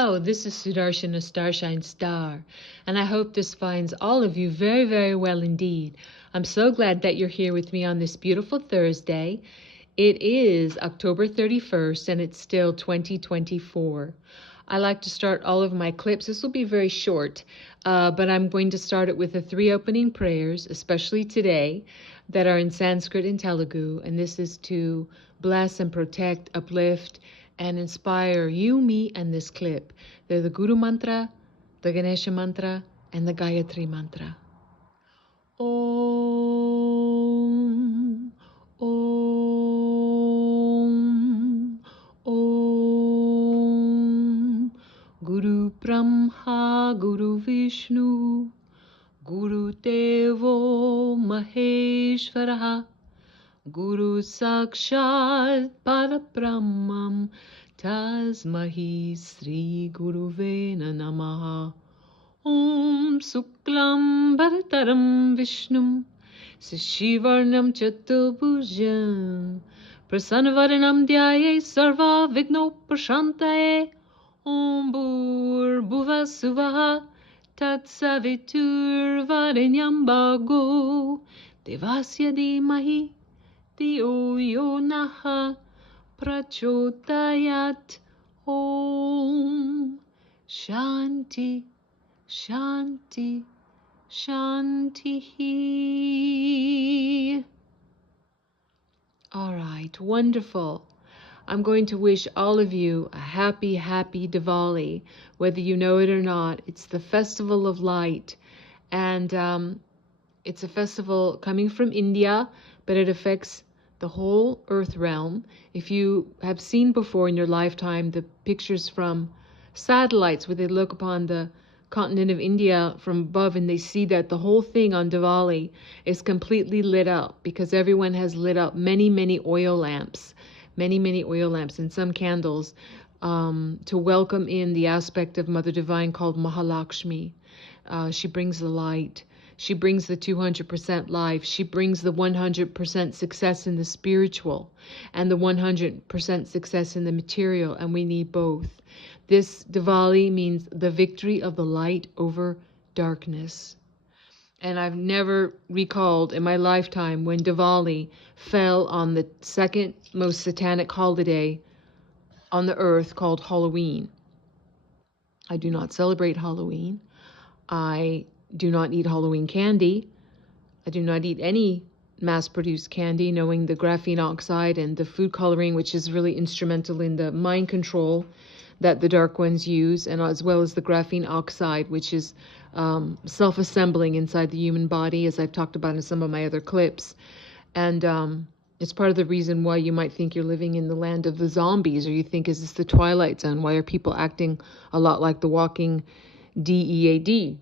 Hello, this is Sudarshana Starshine Star, and I hope this finds all of you very, very well indeed. I'm so glad that you're here with me on this beautiful Thursday. It is October 31st, and it's still 2024. I like to start all of my clips. This will be very short, but I'm going to start it with the 3 opening prayers, especially today, that are in Sanskrit and Telugu, and this is to bless and protect, uplift, and inspire you, me, and this clip. They're the Guru Mantra, the Ganesha Mantra, and the Gayatri Mantra. Om, Om, Om. Guru Brahma, Guru Vishnu, Guru Devo Maheshwaraha, Guru Sakshat Parabrahmam Tasmahi Sri Guruvena Namaha. Om Suklam Bharataram Vishnum Sishivarnam Chatubhujam Prasanavaranam Dhyaye Sarva Vigno Prashantaye. Om Bhur Bhuva Suvaha Tat Savitur Varenyam Bhago Devasya Dhimahi Diyo yo naha prachodayat. Om Shanti, Shanti, Shanti. All right, wonderful. I'm going to wish all of you a happy, happy Diwali, whether you know it or not. It's the Festival of Light, and it's a festival coming from India, but it affects the whole earth realm. If you have seen before in your lifetime the pictures from satellites where they look upon the continent of India from above and they see that the whole thing on Diwali is completely lit up because everyone has lit up many, many oil lamps and some candles to welcome in the aspect of Mother Divine called Mahalakshmi. She brings the light. She brings the 200% life. She brings the 100% success in the spiritual and the 100% success in the material, and we need both. This Diwali means the victory of the light over darkness. And I've never recalled in my lifetime when Diwali fell on the second most satanic holiday on the earth called Halloween. I do not celebrate Halloween. I do not eat Halloween candy. I do not eat any mass-produced candy, knowing the graphene oxide and the food coloring, which is really instrumental in the mind control that the dark ones use, and as well as the graphene oxide, which is self-assembling inside the human body, as I've talked about in some of my other clips. And it's part of the reason why you might think you're living in the land of the zombies, or you think, is this the Twilight Zone? Why are people acting a lot like the walking DEAD?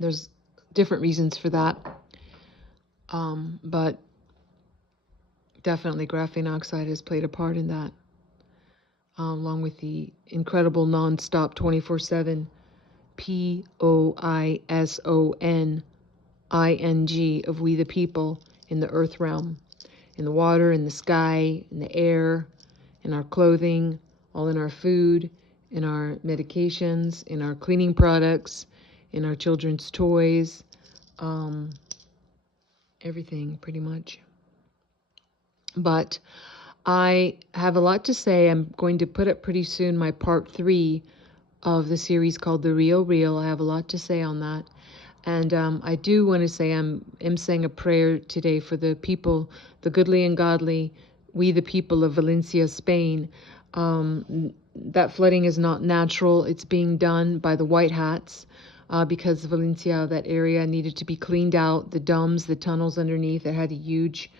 There's different reasons for that, but definitely graphene oxide has played a part in that, along with the incredible non-stop 24/7 POISONING of we the people in the earth realm, in the water, in the sky, in the air, in our clothing, all in our food, in our medications, in our cleaning products, in our children's toys, everything pretty much. But I have a lot to say. I'm going to put up pretty soon my part 3 of the series called The Real Real. I have a lot to say on that. And I do want to say I'm saying a prayer today for the people, the goodly and godly, we the people of Valencia, Spain. That flooding is not natural. It's being done by the white hats. Because Valencia, that area, needed to be cleaned out. The dams, the tunnels underneath, it had a huge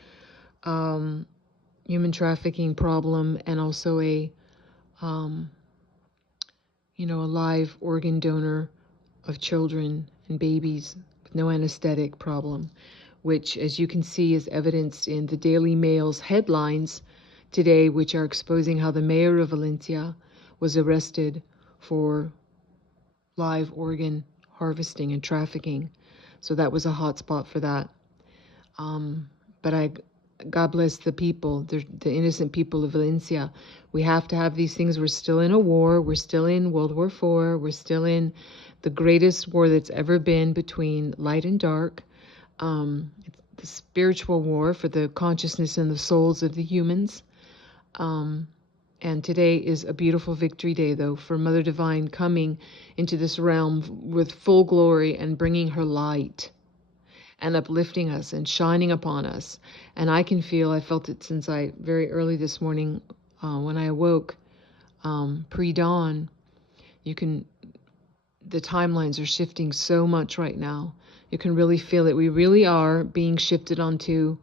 human trafficking problem, and also a live organ donor of children and babies with no anesthetic problem, which, as you can see, is evidenced in the Daily Mail's headlines today, which are exposing how the mayor of Valencia was arrested for live organ harvesting and trafficking. So that was a hot spot for that. But God bless the people, the innocent people of Valencia. We have to have these things. We're still in a war. We're still in World War IV. We're still in the greatest war that's ever been between light and dark. It's the spiritual war for the consciousness and the souls of the humans. And today is a beautiful victory day, though, for Mother Divine coming into this realm with full glory and bringing her light and uplifting us and shining upon us. And I felt it since very early this morning when I awoke, pre-dawn. The timelines are shifting so much right now. You can really feel it. We really are being shifted onto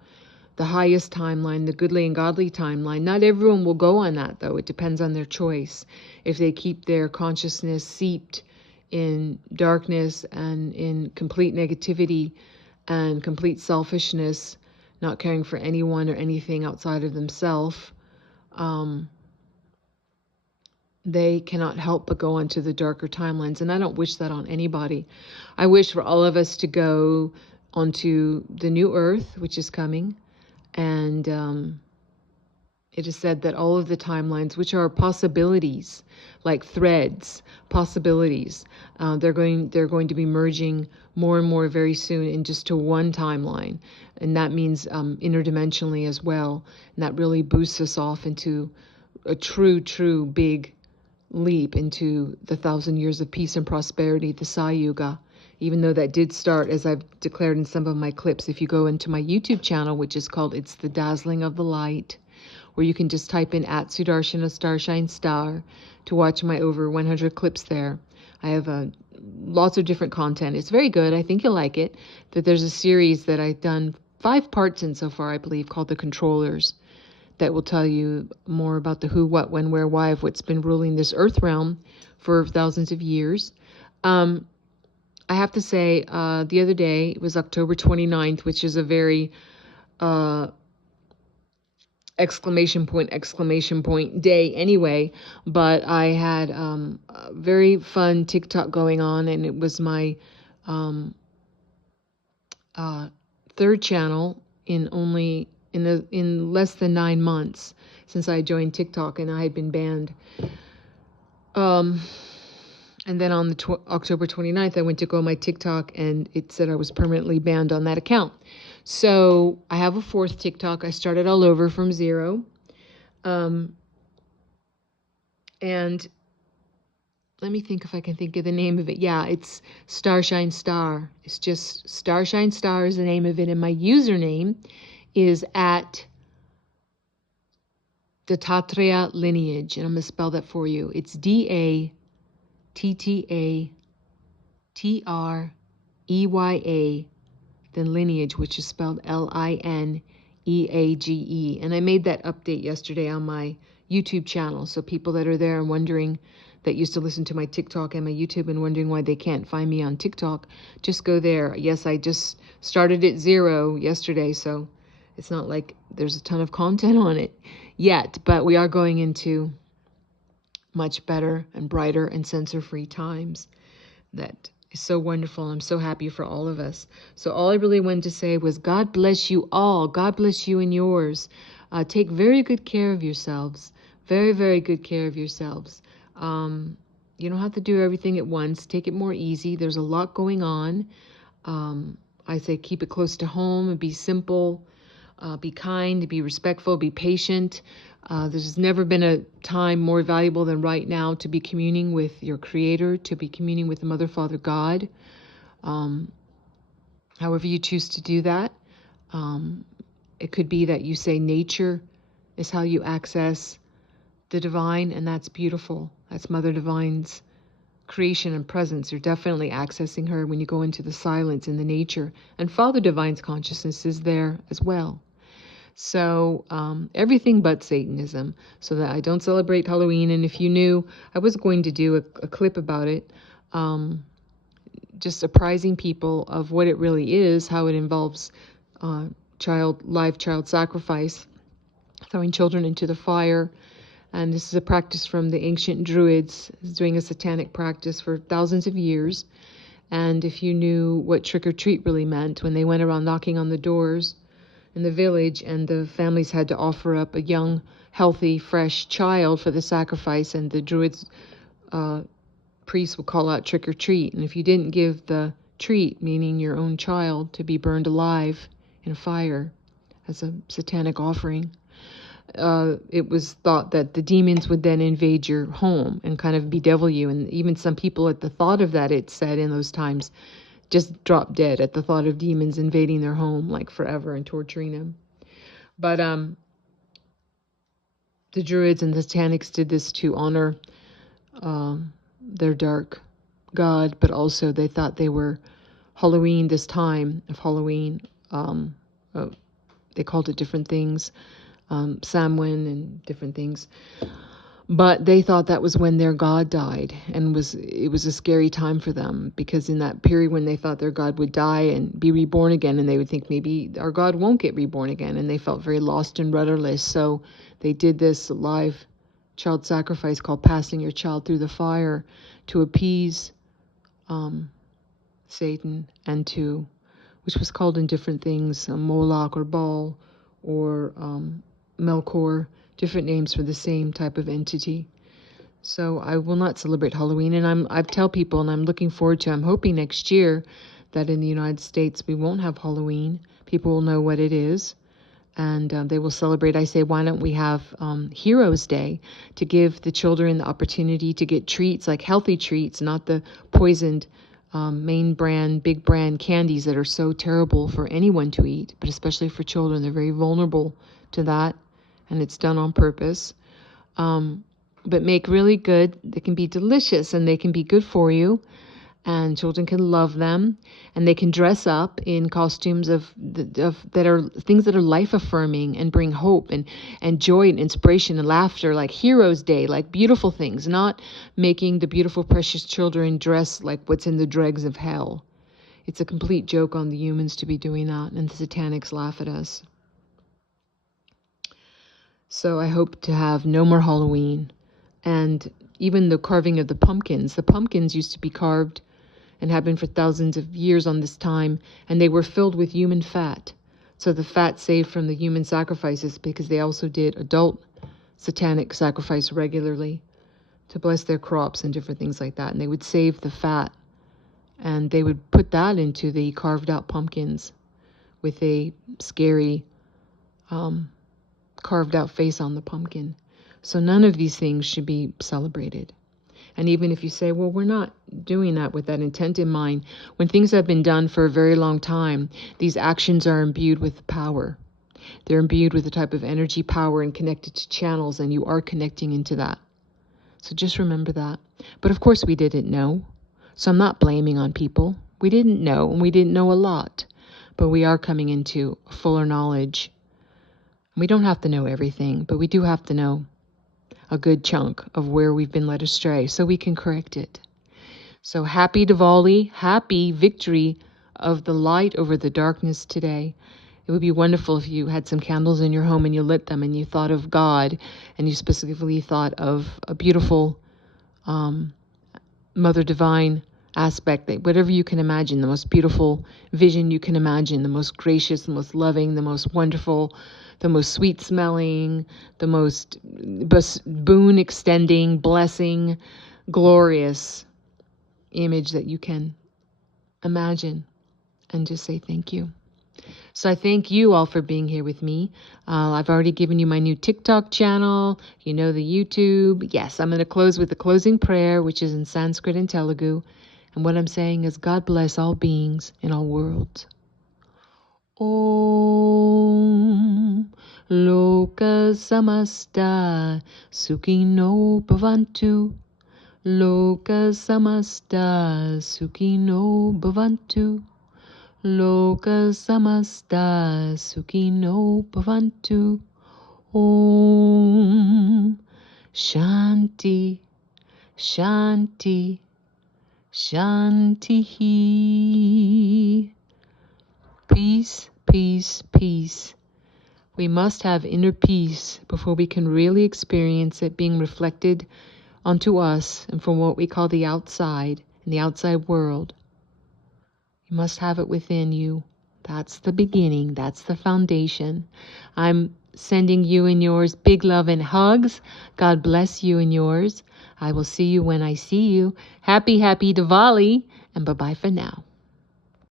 the highest timeline, the goodly and godly timeline. Not everyone will go on that, though. It depends on their choice. If they keep their consciousness seeped in darkness and in complete negativity and complete selfishness, not caring for anyone or anything outside of themselves, they cannot help but go onto the darker timelines. And I don't wish that on anybody. I wish for all of us to go onto the new earth, which is coming. And it is said that all of the timelines, which are possibilities, like threads, possibilities, they're going to be merging more and more very soon in just to one timeline. And that means interdimensionally as well. And that really boosts us off into a true big leap into the 1,000 years of peace and prosperity, the Sai Yuga. Even though that did start, as I've declared in some of my clips, if you go into my YouTube channel, which is called It's the Dazzling of the Light, where you can just type in at Sudarshana Starshine Star to watch my over 100 clips there. I have lots of different content. It's very good. I think you'll like it. But there's a series that I've done 5 parts in so far, I believe, called The Controllers, that will tell you more about the who, what, when, where, why of what's been ruling this earth realm for thousands of years. I have to say, the other day, it was October 29th, which is a very exclamation point day anyway, but I had a very fun TikTok going on, and it was my 3rd channel in less than 9 months since I joined TikTok, and I had been banned. And then on the October 29th, I went to go on my TikTok, and it said I was permanently banned on that account. So I have a 4th TikTok. I started all over from 0. And let me think if I can think of the name of it. Yeah, it's Starshine Star. It's just Starshine Star is the name of it. And my username is at Dattatreya Lineage. And I'm going to spell that for you. It's Dattatreya, then lineage, which is spelled Lineage. And I made that update yesterday on my YouTube channel. So people that are there and wondering, that used to listen to my TikTok and my YouTube and wondering why they can't find me on TikTok, just go there. Yes, I just started at 0 yesterday, so it's not like there's a ton of content on it yet, but we are going into much better and brighter and censor-free times. That is so wonderful. I'm so happy for all of us. So all I really wanted to say was God bless you all. God bless you and yours. Take very good care of yourselves. Very, very good care of yourselves. You don't have to do everything at once. Take it more easy. There's a lot going on. I say keep it close to home and be simple. Be kind, be respectful, be patient. There's never been a time more valuable than right now to be communing with your Creator, to be communing with the Mother, Father, God. However you choose to do that. It could be that you say nature is how you access the divine, and that's beautiful. That's Mother Divine's creation and presence. You're definitely accessing her when you go into the silence in the nature. And Father Divine's consciousness is there as well. So everything but Satanism, so that I don't celebrate Halloween. And if you knew, I was going to do a clip about it, just apprising people of what it really is, how it involves live child sacrifice, throwing children into the fire. And this is a practice from the ancient Druids, doing a satanic practice for thousands of years. And if you knew what trick or treat really meant, when they went around knocking on the doors in the village, and the families had to offer up a young, healthy, fresh child for the sacrifice, and the Druids priests would call out trick or treat. And if you didn't give the treat, meaning your own child, to be burned alive in a fire as a satanic offering, it was thought that the demons would then invade your home and kind of bedevil you. And even some people, at the thought of that, it said in those times, just dropped dead at the thought of demons invading their home like forever and torturing them. But the Druids and the Satanics did this to honor their dark god, but also they thought they were Halloween, this time of Halloween. They called it different things, Samhain and different things. But they thought that was when their god died, and it was a scary time for them, because in that period when they thought their god would die and be reborn again, and they would think maybe our god won't get reborn again, and they felt very lost and rudderless. So they did this live child sacrifice called passing your child through the fire to appease Satan, and which was called in different things, Moloch or Baal or Melkor, different names for the same type of entity. So I will not celebrate Halloween, and I tell people, and I'm looking forward to, I'm hoping next year that in the United States we won't have Halloween. People will know what it is, and they will celebrate. I say, why don't we have Heroes Day, to give the children the opportunity to get treats, like healthy treats, not the poisoned main brand, big brand candies that are so terrible for anyone to eat, but especially for children. They're very vulnerable to that, and it's done on purpose. But make really good. They can be delicious, and they can be good for you, and children can love them, and they can dress up in costumes that are things that are life affirming and bring hope and joy and inspiration and laughter, like Heroes Day, like beautiful things, not making the beautiful precious children dress like what's in the dregs of hell. It's a complete joke on the humans to be doing that, and the Satanics laugh at us. So I hope to have no more Halloween. And even the carving of the pumpkins used to be carved and have been for thousands of years on this time, and they were filled with human fat. So the fat saved from the human sacrifices, because they also did adult satanic sacrifice regularly to bless their crops and different things like that. And they would save the fat, and they would put that into the carved out pumpkins with a scary carved out face on the pumpkin. So none of these things should be celebrated. And even if you say, well, we're not doing that with that intent in mind, when things have been done for a very long time, these actions are imbued with power. They're imbued with a type of energy power and connected to channels, and you are connecting into that. So just remember that. But of course we didn't know. So I'm not blaming on people. We didn't know, and we didn't know a lot. But we are coming into fuller knowledge. We don't have to know everything, but we do have to know a good chunk of where we've been led astray, so we can correct it. So happy Diwali, happy victory of the light over the darkness today. It would be wonderful if you had some candles in your home and you lit them and you thought of God, and you specifically thought of a beautiful Mother Divine aspect, that whatever you can imagine, the most beautiful vision you can imagine, the most gracious, the most loving, the most wonderful, the most sweet smelling, the most boon extending, blessing, glorious image that you can imagine, and just say thank you. So I thank you all for being here with me. I've already given you my new TikTok channel, the YouTube. Yes, I'm going to close with the closing prayer, which is in Sanskrit and Telugu. And what I'm saying is, God bless all beings in all worlds. Om Loka Samasta Sukhino Bhavantu. Loka Samasta Sukhino Bhavantu. Loka Samasta Sukhino Bhavantu. Om Shanti Shanti Shanti. Peace, peace, peace. We must have inner peace before we can really experience it being reflected onto us and from what we call the outside, in the outside world. You must have it within you. That's the beginning. That's the foundation. I'm sending you and yours big love and hugs. God bless you and yours. I will see you when I see you. Happy, happy Diwali, and bye-bye for now.